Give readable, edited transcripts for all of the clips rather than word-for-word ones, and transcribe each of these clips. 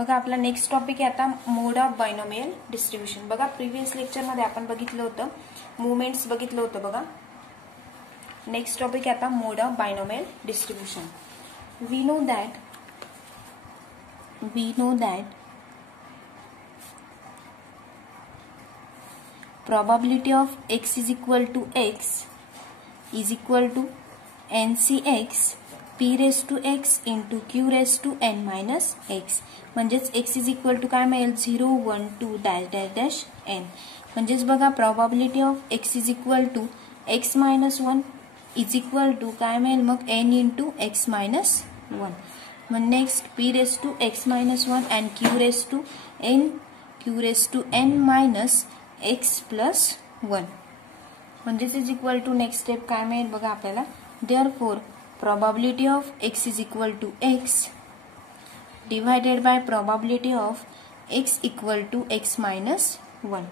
बघा आपला next topic आहे आता मोड ऑफ बायनॉमियल डिस्ट्रीब्युशन। बघा प्रीवियस लेक्चर मध्ये आपण बघितलं होतं मूवमेंट्स बघितलं होतं। बघा नेक्स्ट टॉपिक आहे आता mode of binomial distribution. We know that probability of x is equal to x is equal to ncx p raised to x into q raised to n minus x। म्हणजेच x is equal to काय मिळेल 0 1 2 dash dash dash n। म्हणजेच बघा probability of x is equal to x minus 1 is equal to काय मिळेल मग n into x minus 1। मग next p raised to x minus 1 and q raised to n minus x plus 1। म्हणजेच is equal to next step काय मिळेल बघा आपल्याला therefore probability of x is equal to x divided by probability of x equal to x minus 1।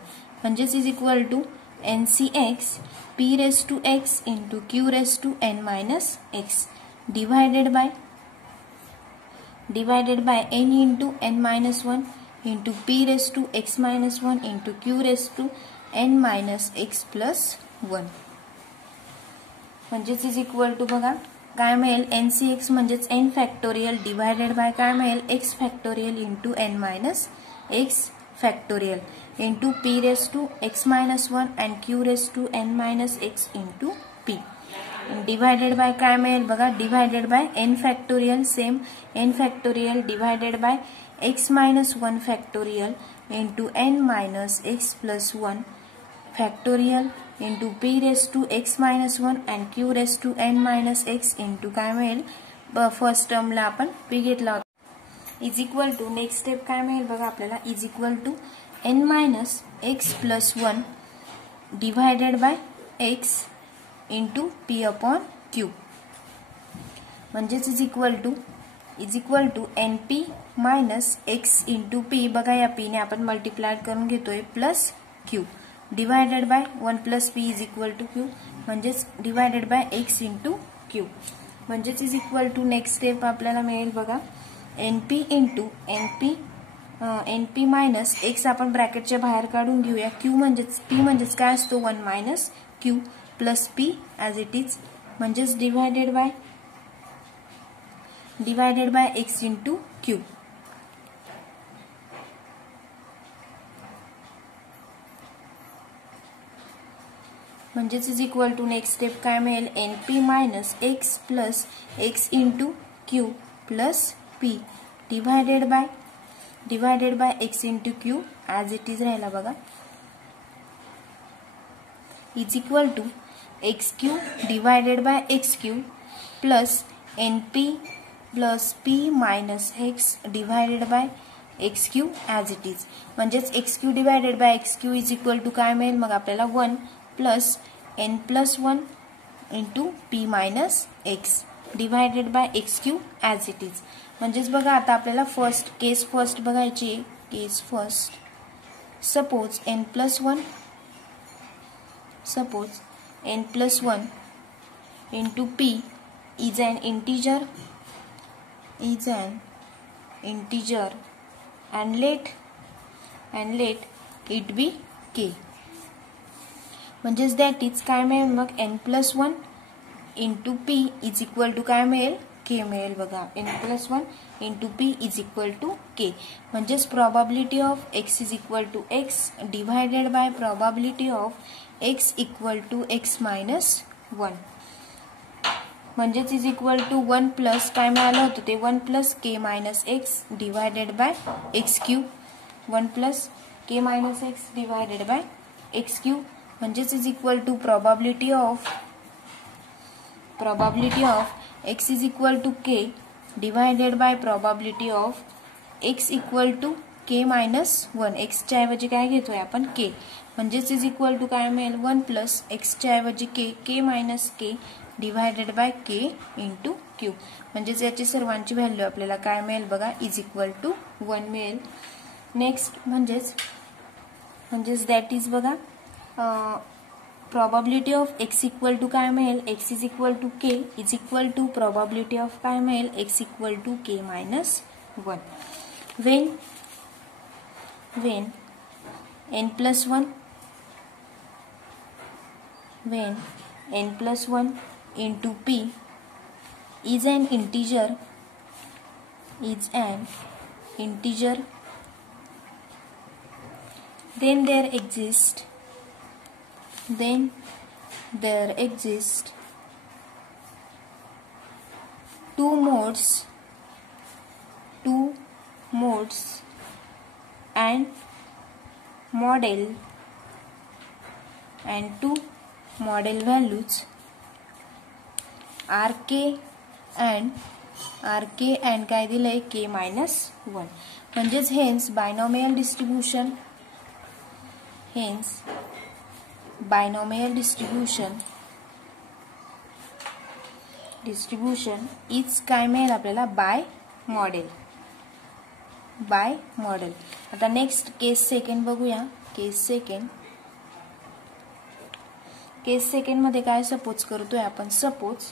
म्हणजेच is equal to ncx p raised to x into q raised to n minus x divided by n into n minus 1 into p raised to x minus 1 into q raised to n minus x plus 1। म्हणजेच is equal to बघा काय मिळेल ncx म्हणजेच n factorial divided by काय मिळेल x factorial into n minus x factorial into p raised to x minus 1 and q raised to n minus x into p divided bye काय मिळेल बघा divided by n factorial same n factorial divided by x minus 1 factorial into n minus x plus 1 factorial into p raised to x minus 1 and q raised to n minus x into काय मिळेल first टर्मला आपण p घेतला होता is equal to next step काय मिळेल बघा आपल्याला is equal to n minus x plus 1 divided by x into p upon q। म्हणजेच is equal to np minus x into p बघा या p ने आपण मल्टिप्लाय करून घेतोय plus q divided by 1 plus p is equal to q म्हणजेच divided by x into q। म्हणजेच is equal to next step आपल्याला मिळेल बघा np into np minus x आपण ब्रॅकेटच्या बाहेर काढून घेऊया q म्हणजेच p म्हणजेच काय असतो 1 minus q plus p as it is म्हणजेच divided by x into q। म्हणजेच is equal to next step काय मिळेल np minus x plus x into q plus p divided by x into q as it is राहिला बघा is equal to xq divided by xq plus np plus p minus x divided by xq as it is. म्हणजेच xq divided by xq is equal to काय मिळेल मग आपल्याला 1 plus n plus 1 into p minus x divided by xq as it is. म्हणजेच बघा आता आपल्याला case first बघायची case first suppose n plus 1 into p is an integer and let it be k। म्हणजेच दॅट इज काय मिळेल मग n plus 1 into p is equal to काय मिळेल k मिळेल बघा n plus 1 into p is equal to k। म्हणजेच probability of x is equal to x divided by probability of x equal to x minus 1। म्हणजेच is equal to 1 plus काय मिळालं होतं ते 1 plus k minus x divided by x cube 1 plus k minus x divided by x cube. म्हणजेच is equal to probability of x is equal to k divided by probability of x equal to k minus 1 x च्या ऐवजी काय घेतोय आपण k। म्हणजेच is equal to काय मिळेल 1 plus x च्या ऐवजी k minus k divided bye k into q। म्हणजेच याची सर्वांची व्हॅल्यू आपल्याला काय मिळेल बघा इज इक्वल टू 1 मिळेल। नेक्स्ट म्हणजेच दॅट इज बघा probability of x equal to काय मिळेल x is equal to k is equal to probability of काय मिळेल x equal to k minus 1। when n plus 1 into p is an integer, then there exist two modes and two model values rk and काय दिलंय k minus 1. म्हणजेच hence binomial distribution is काय मिळेल आपल्याला bye model. आता next केस second बघूया. केस second मध्ये काय सपोज करतोय आपण. Suppose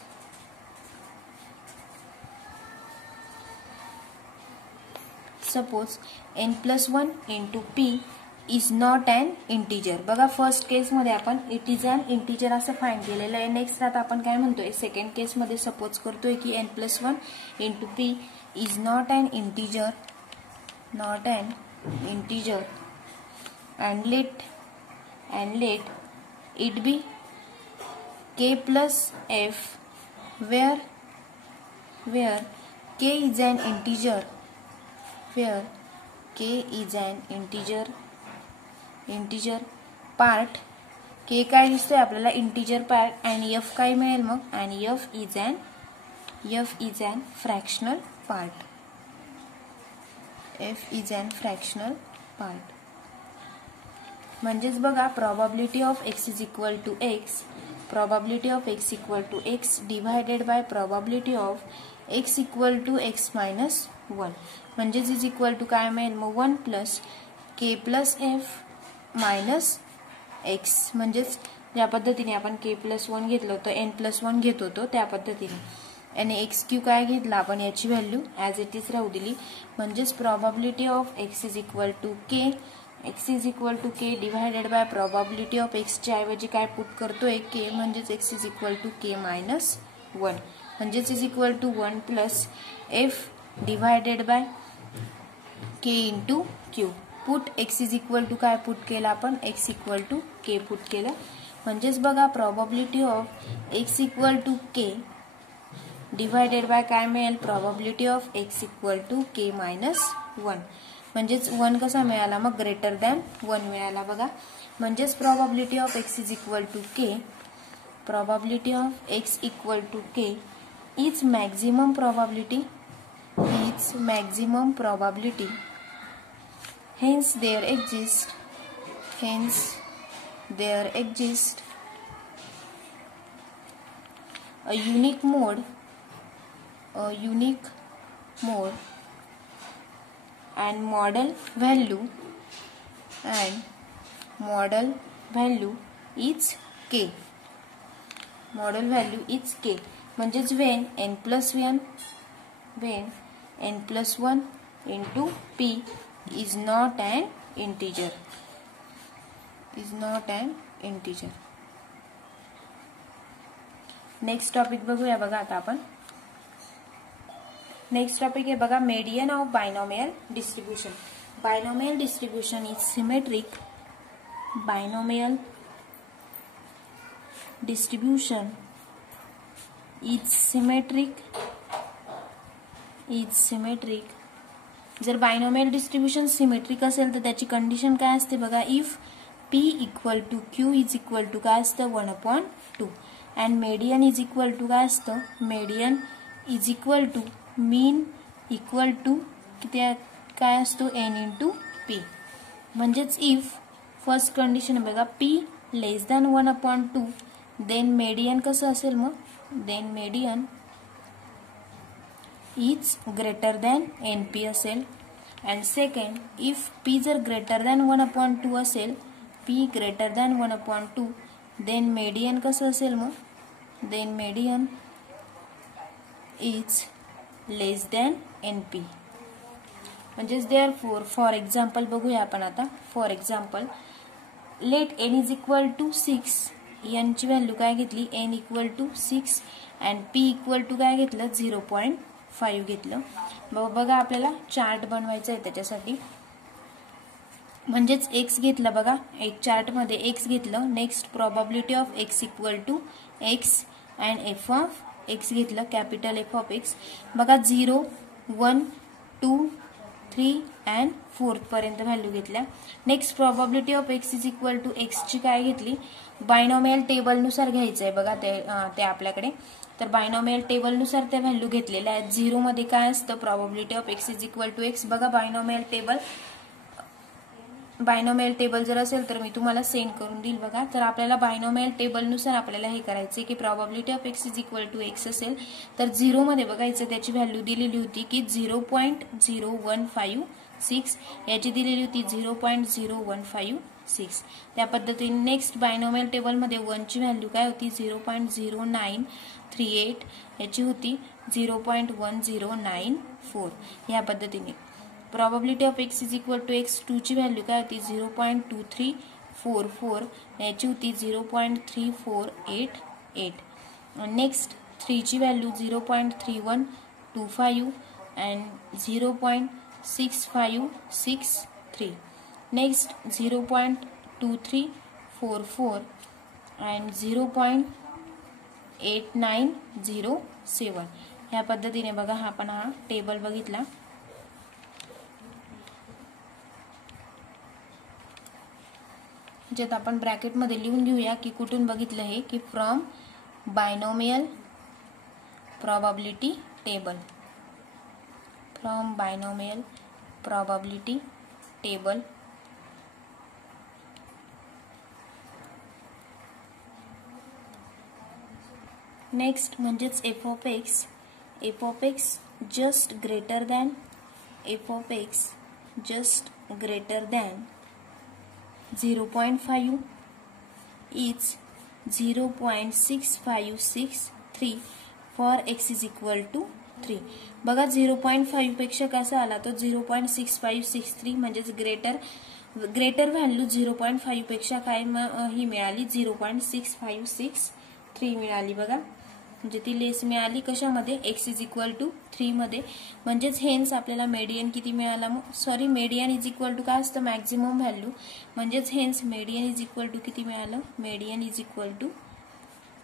n plus 1 into p is not an integer. बघा फर्स्ट केस मध्ये आपण इट इज अन इंटीजर असं फाइंड केलेलं आहे. नेक्स्ट आता आपण काय म्हणतोय सेकंड केस मध्ये सपोज करतोय की n plus 1 into p is not an integer and let it be k plus f where k is an integer part. k काय दिसतोय आपल्याला इंटीजर पार्ट आणि f काय मिळेल मग. आणि f is an fractional part. म्हणजेच बघा probability of x is equal to x divided by probability of x equal to x minus 1. म्हणजेच इज इक्वल टू काय मिळेल मग 1 plus k plus f minus x. म्हणजेच ज्या पद्धतीने आपण k plus 1 घेतलं होतं n plus 1 घेत होतो त्या पद्धतीने आणि x3 काय घेतला आपण याची व्हॅल्यू ॲज इट इज राहू दिली. म्हणजेच probability of x is equal to k divided by probability of x च्या ऐवजी काय पुट करतोय k. म्हणजेच x is equal to k minus 1. म्हणजेच is equal to 1 plus f divided by k into q. Put x is equal to काय put केला आपण x equal to k put केलं. म्हणजेच बघा probability of x equal to k divided by काय मिळेल probability of x equal to k minus 1. म्हणजेच 1 कसा मिळाला मग ग्रेटर दॅन 1 मिळाला बघा. म्हणजेच probability of x is equal to k is maximum probability. Hence there exists a unique mode and model value is k. म्हणजेच when n plus 1 into p is not an integer. Next topic बघूया बघा आता आपण. Next topic आहे बघा median of binomial distribution. Binomial distribution is symmetric. Binomial distribution is symmetric. जर binomial distribution symmetric असेल तर त्याची कंडिशन काय असते बघा. If p equal to q is equal to काय असतं 1/2 and median is equal to काय असतं. Median is equal to mean equal to किती काय असतो n इंटू p. म्हणजेच इफ फर्स्ट कंडिशन बघा p less than 1/2 then median कसं असेल मग. Then median is greater than np असेल. अँड सेकंड इफ p जर ग्रेटर दॅन 1/2 असेल p greater than 1/2 then median कसं असेल मग. Then median is less than np. म्हणजेच देअरफॉर फॉर एक्झाम्पल बघूया आपण आता. For example let n is equal to 6. n ची व्हॅल्यू काय घेतली, n equal to 6 and p equal to काय घेतलं 0.5 घेतलं. बघा आपल्याला चार्ट बनवायचा आहे त्याच्यासाठी. म्हणजेच x घेतलं बघा, एक चार्ट मध्ये x घेतलं. Next probability of x equal to x and f of x घेतलं, कॅपिटल F ऑफ x. बघा 0, 1, 2, 3 अँड 4 पर्यंत व्हॅल्यू घेतल्या. Next probability of x is equal to x ची काय घेतली, बायनॉमियल टेबल नुसार घ्यायचं आहे बघा ते आपल्याकडे. तर बायनॉमियल टेबल नुसार त्या व्हॅल्यू घेतलेल्या आहेत. 0 मध्ये काय असतं, probability of x is equal to x. बघा बायनॉमियल टेबल जर असेल तर मी तुम्हाला सेंड करून देईल बघा. तर आपल्याला बायनॉमियल टेबल नुसार आपल्याला हे करायचे की probability of x is equal to x असेल तर 0 मध्ये बघायचं त्याची व्हॅल्यू दिलेली होती की 0.0156, याची दिलेली होती 0.0156. त्या पद्धतीने नेक्स्ट बायनॉमियल टेबल मध्ये 1 ची व्हॅल्यू काय होती 0.0938, याची होती 0.1094. या पद्धतीने probability of x is equal to x 2 ची व्हॅल्यू काय होती 0.2344, याची होती 0.3488. नेक्स्ट 3 ची व्हॅल्यू 0.3125 अँड 0.6563. Next 0.2344 and 0.8907. ह्या पद्धतीने बघा आपण हा टेबल बघितला. ज्यात आपण ब्रॅकेट मध्ये लिहून घेऊया की कुठून बघितलं हे, की from binomial probability table. From binomial probability table. Next म्हणजेच f of x just greater than f of x just greater than 0.5 is 0.6563 for x is equal to 3. बघा 0.5 पेक्षा कसा आला तो 0.6563, म्हणजेच ग्रेटर व्हॅल्यू 0.5 पेक्षा काय ही मिळाली 0.6563 मिळाली बघा. म्हणजे ती लेस मिळाली कशामध्ये, x इज इक्वल टू 3 मध्ये. म्हणजेच हेन्स आपल्याला मेडियन किती मिळाला, sorry median is equal to काय असतं मॅक्झिमम व्हॅल्यू. म्हणजेच hence median is equal to किती मिळालं, मेडियन इज इक्वल टू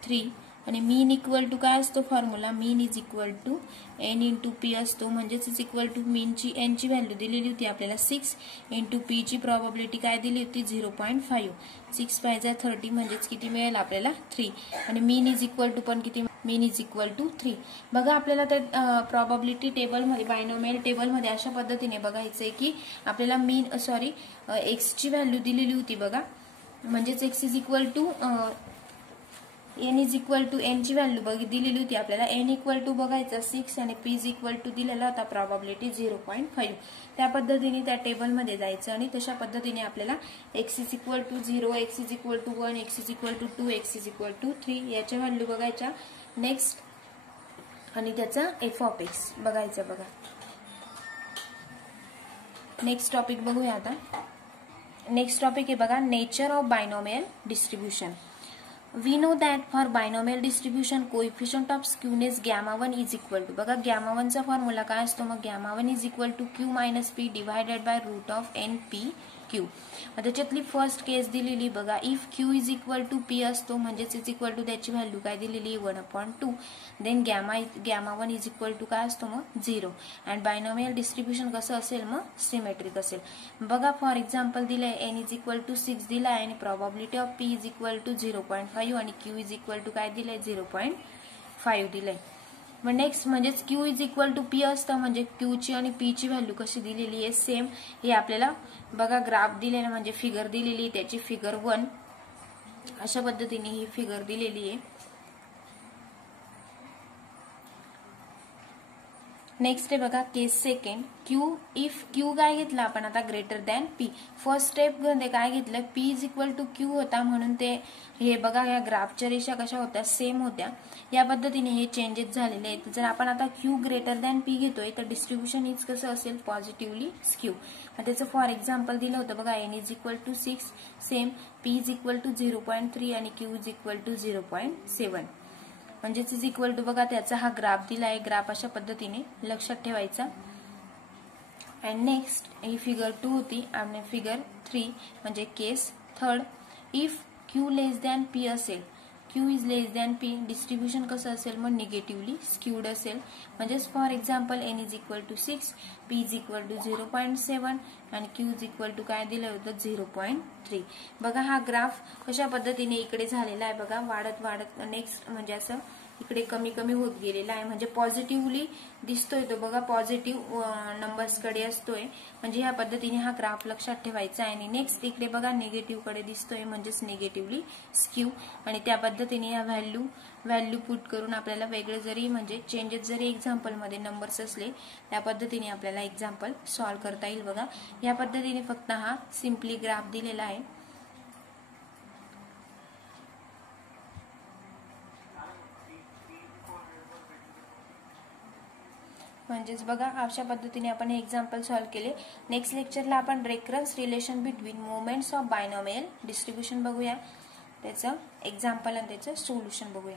3. आणि मीन इक्वल टू काय असतो formula, mean is equal to n into P असतो. म्हणजेच इज इक्वल टू मीनची n ची व्हॅल्यू दिलेली होती आपल्याला 6 इंटू पी ची प्रोबॅबिलिटी काय दिली होती 0.5. 6 5 30 म्हणजेच किती मिळेल आपल्याला 3. आणि मीन इज इक्वल टू पण किती, मीन इज इक्वल टू 3. बघा आपल्याला त्या प्रोबॅबिलिटी टेबल मध्ये बायनॉमियल टेबल मध्ये अशा पद्धतीने बघायचंय की आपल्याला x ची व्हॅल्यू दिलेली होती बघा. म्हणजेच x is equal to n is equal to n ची व्हॅल्यू दिलेली होती आपल्याला. n इक्वल टू बघायचं 6 आणि p इज इक्वल टू दिलेला होता प्रोबॅबिलिटी 0.5. त्या पद्धतीने त्या टेबल मध्ये जायचं आणि तशा पद्धतीने आपल्याला x is equal to 0, x is equal to 1, x is equal to 2, x is equal to 3 याच्या व्हॅल्यू बघायच्या. नेक्स्ट आणि त्याचा f ऑफ x बघायचं बघा. नेक्स्ट टॉपिक बघूया आता. नेक्स्ट टॉपिक आहे बघा nature of binomial distribution. We know that for binomial distribution coefficient of skewness gamma 1 is equal to, बघा gamma 1 चा फॉर्म्युला काय असतो, मग gamma 1 is equal to q minus p divided by root of n p q. त्याच्यातली first case दिलेली बघा, if q is equal to p असतो म्हणजेच इज इक्वल टू त्याची व्हॅल्यू काय दिलेली 1/2. Then gamma 1 is equal to काय असतो मग 0. अँड बायनॉमियल डिस्ट्रीब्युशन कसं असेल मग सिमेट्रिक असेल. बघा फॉर एक्झाम्पल दिलंय n इज इक्वल टू 6 दिलाय आणि probability of p is equal to 0.5 आणि q इज इक्वल टू काय दिलंय 0.5 दिलंय. मग नेक्स्ट म्हणजेच q is equal to p असतं, म्हणजे q ची आणि p ची व्हॅल्यू कशी दिलेली आहे सेम. हे आपल्याला बघा ग्राफ दिलेला म्हणजे फिगर दिलेली त्याची फिगर 1 अशा पद्धतीने ही फिगर दिलेली आहे. नेक्स्ट आहे बघा case second, Q if Q काय घेतला आपण आता greater than P. First step मध्ये काय घेतलं, P is equal to Q होता म्हणून ते हे बघा या ग्राफच्या रेषा कशा होत्या, सेम होत्या. या पद्धतीने हे चेंजेस झालेले आहेत. जर आपण आता क्यू ग्रेटर दॅन पी घेतोय तर डिस्ट्रीब्युशन इज कसं असेल, पॉझिटिव्हली स्क्यू. त्याचं फॉर एक्झाम्पल दिलं होतं बघा, N is equal to 6, same P is equal to 0.3 आणि क्यू इज इक्वल टू 0.7. म्हणजेच इज इक्वल टू बघा त्याचा हा ग्राफ दिला आहे. ग्राफ अशा पद्धतीने लक्षात ठेवायचा. अँड नेक्स्ट ही फिगर 2 होती आणि फिगर 3 म्हणजे case third, if Q less than P असेल, Q is less than P, distribution कसं असेल मग निगेटिव्हली स्क्यूड असेल. म्हणजेच for example N is equal to 6, P is equal to 0.7 आणि क्यू इज इक्वल टू काय दिलं होतं 0.3. बघा हा ग्राफ कशा पद्धतीने इकडे झालेला आहे बघा, वाढत वाढत नेक्स्ट म्हणजे असं इकडे कमी कमी होत गेलेला आहे. म्हणजे पॉझिटिव्हली दिसतोय तो बघा, पॉझिटिव्ह नंबर्स कडे असतोय. म्हणजे ह्या पद्धतीने हा ग्राफ लक्षात ठेवायचा आहे. आणि नेक्स्ट इकडे बघा निगेटिव्ह कडे दिसतोय म्हणजेच निगेटिव्हली स्क्यू. आणि त्या पद्धतीने या व्हॅल्यू पुट करून आपल्याला वेगळे जरी म्हणजे चेंजेस जरी एक्झाम्पल मध्ये नंबर्स असले त्या पद्धतीने आपल्याला एक्झाम्पल सॉल्व्ह करता येईल बघा. या पद्धतीने फक्त हा सिम्पली ग्राफ दिलेला आहे. म्हणजेच बघा अशा पद्धतीने आपण हे एक्झाम्पल सॉल्व्ह केले. नेक्स्ट लेक्चरला आपण recurrence relation between moments of binomial distribution बघूया, त्याचं एक्झाम्पल आणि त्याचं सोल्युशन बघूया.